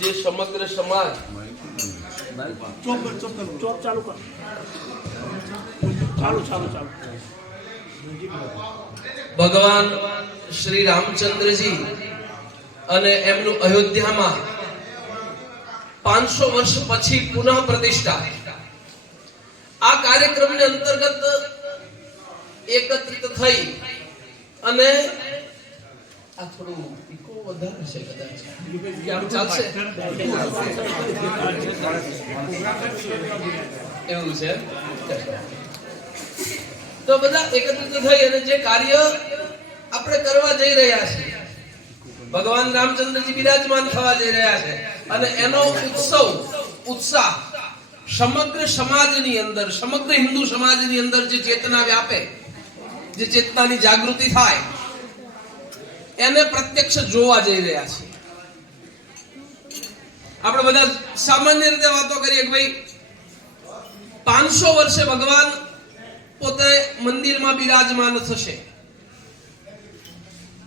જે સમગ્ર સમાજ ભગવાન શ્રી રામચંદ્રજી અને એમનું અયોધ્યામાં 500 વર્ષ પછી પુનઃ પ્રતિષ્ઠા આ કાર્યક્રમને અંતર્ગત એકત્રિત થઈ અને આ થોડું ઇકો વધારે છે કદાચ કે આમ ચાલશે એવું છે તો બધા એકત્રિત થઈ અને જે કાર્ય આપણે કરવા જઈ રહ્યા છીએ ભગવાન રામચંદ્રજી બિરાજમાન થવા જઈ રહ્યા છે અને એનો ઉત્સાહ સમગ્ર સમાજની અંદર સમગ્ર હિન્દુ સમાજની અંદર જે ચેતના વ્યાપે જે ચેતનાની જાગૃતિ થાય એને પ્રત્યક્ષ જોવા જઈ રહ્યા છે. આપણે બધા સામાન્ય રીતે વાતો કરીએ કે ભાઈ 500 વર્ષે ભગવાન પોતે મંદિરમાં બિરાજમાન થશે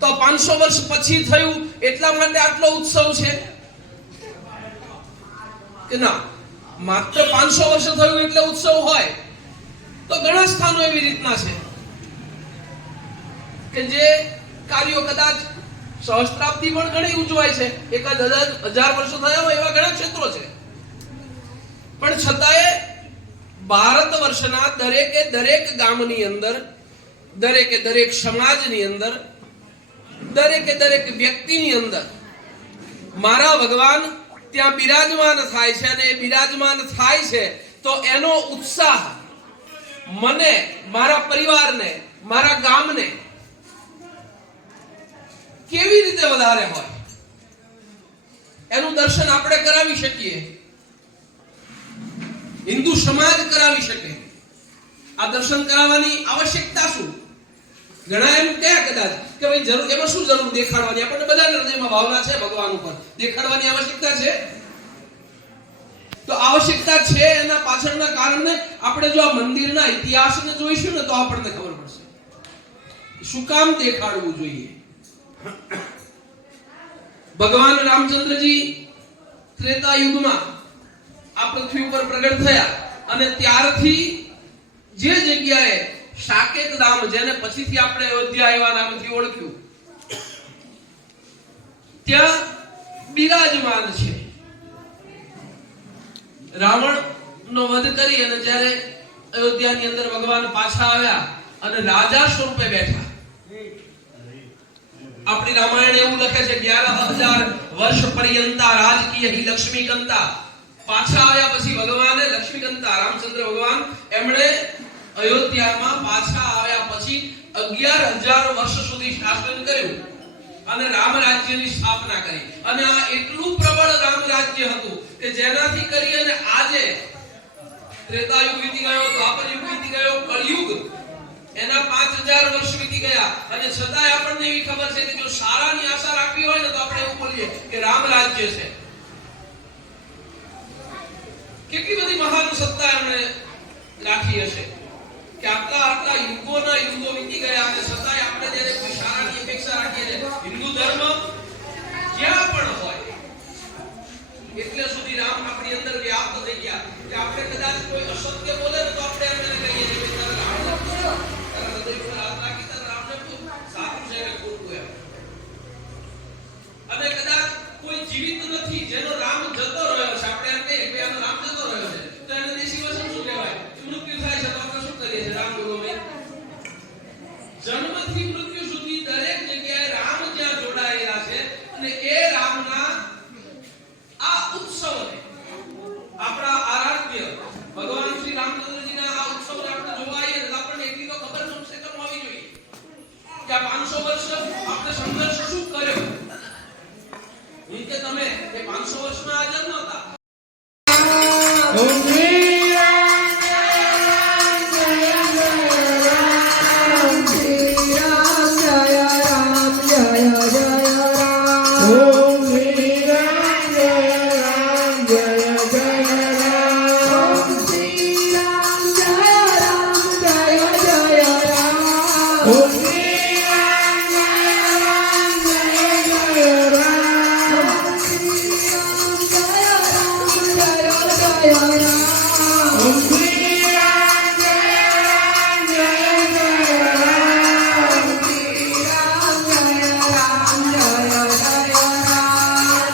તો 500 વર્ષ પછી થયું એટલા માટે આટલો ઉત્સવ છે કે ના માત્ર 500 વર્ષ થયું એટલે ઉત્સવ હોય તો ઘણા સ્થાનો એવી રીતના છે કે જે કાર્યો કદાચ સહસ્ત્રાબ્દી પણ ઘણી ઉજવાય છે 1000 વર્ષો થયા હોય એવા ઘણા ક્ષેત્રો છે પણ છતાંય ભારત વર્ષના દરેક ગામની અંદર દરેક સમાજની અંદર દરેક વ્યક્તિની અંદર મારા ભગવાન ત્યાં બિરાજમાન થાય છે અને એ બિરાજમાન થાય છે તો એનો ઉત્સાહ મને મારા પરિવારને મારા ગામને કેવી રીતે વધારે હોય એનું દર્શન આપણે કરાવી શકીએ હિન્દુ સમાજ કરાવી શકે આ દર્શન કરાવવાની આવશ્યકતા શું ઘણા એમ કહે કદાચ કે ભાઈ જરૂર એમાં શું જરૂર દેખાડવાની આપણને બધાના હૃદયમાં ભાવના છે ભગવાન ઉપર દેખાડવાની આવશ્યકતા છે તો આવશ્યકતા છે એના પાછળના કારણને આપણે જો આ મંદિરના ઇતિહાસને જોઈશું ને તો આપણને ખબર પડશે શું કામ દેખાડવું જોઈએ. ભગવાન રામચંદ્રજી ત્રેતા યુગમાં આ પૃથ્વી ઉપર પ્રગટ થયા અને ત્યારથી જે જગ્યાએ સાકેત ધામ જેને પછીથી આપણે અયોધ્યા એવા નામથી ઓળખ્યું ત્યાં બિરાજમાન છે. રાવણનો વધ કરી અને જ્યારે અયોધ્યાની અંદર ભગવાન પાછા આવ્યા અને રાજા સ્વરૂપે બેઠા આપણી રામાયણ એવું લખે છે 11000 વર્ષ પર્યંતા રાજકીય હિ લક્ષ્મીકંતા પાછા આવ્યા પછી ભગવાને લક્ષ્મીકંતા રામચંદ્ર ભગવાન એમણે અયોધ્યામાં પાછા આવ્યા પછી 11000 વર્ષ સુધી શાસન કર્યું અને રામ રાજ્યની સ્થાપના કરી અને આ એટલું પ્રબળ રામ રાજ્ય હતું કે જેનાથી કરી અને આજે ત્રેતા યુગ વીતી ગયો દ્વાપર યુગ વીતી ગયો કળિયુગ એના 5000 વર્ષ વીતી ગયા અને છતાંય આપણને એવી ખબર છે કે જો સારાની આશા રાખવી હોય ને તો આપણે એવું બોલીએ કે રામ રાજ્ય છે. કેટલી બધી મહાન સત્તા એમણે રાખી હશે કે આટલા યુગોના યુગો વીતી ગયા અને છતાંય આપણે જ્યારે કોઈ સારાની અપેક્ષા રાખીએ છીએ હિન્દુ ધર્મ જ્યાં પણ હોય એટલે સુધી રામ આપણી અંદર વ્યાપ્ત થઈ ગયા કે આપણે કદાચ કોઈ અસત્ય બોલે ને તો આપણે એમને કહીએ છીએ કે તારા રામ તારા હૃદય પર હાથ રાખી તારા રામને સાચું છે કે ખોટું એમ અને કદાચ કોઈ જીવિત નથી જેનો રામ જતો રહ્યો છે આપણે એમ કહીએ કે આનો રામ જતો રહ્યો છે તો એને દેશી ભાષામાં શું કહેવાય મૃત્યુ થાય છે તો આપણે શું કરીએ છીએ રામ બોલો ભાઈ જન્મથી મૃત્યુ સુધી દરેક જગ્યાએ રામ જ્યાં જોડાયેલા છે અને એ રામના આ ઉત્સવને આપણા આરાધ્ય ભગવાન શ્રી રામચંદ્રજીના આ ઉત્સવને આપણે જોવા આવીએ તો આપણને એટલી તો ખબર છે કે હોવી જોઈએ કે આ 500 વર્ષ આપણે સંઘર્ષ શું કર્યો હું કે તમે એ 500 વર્ષમાં હાજર નહોતા.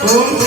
Oh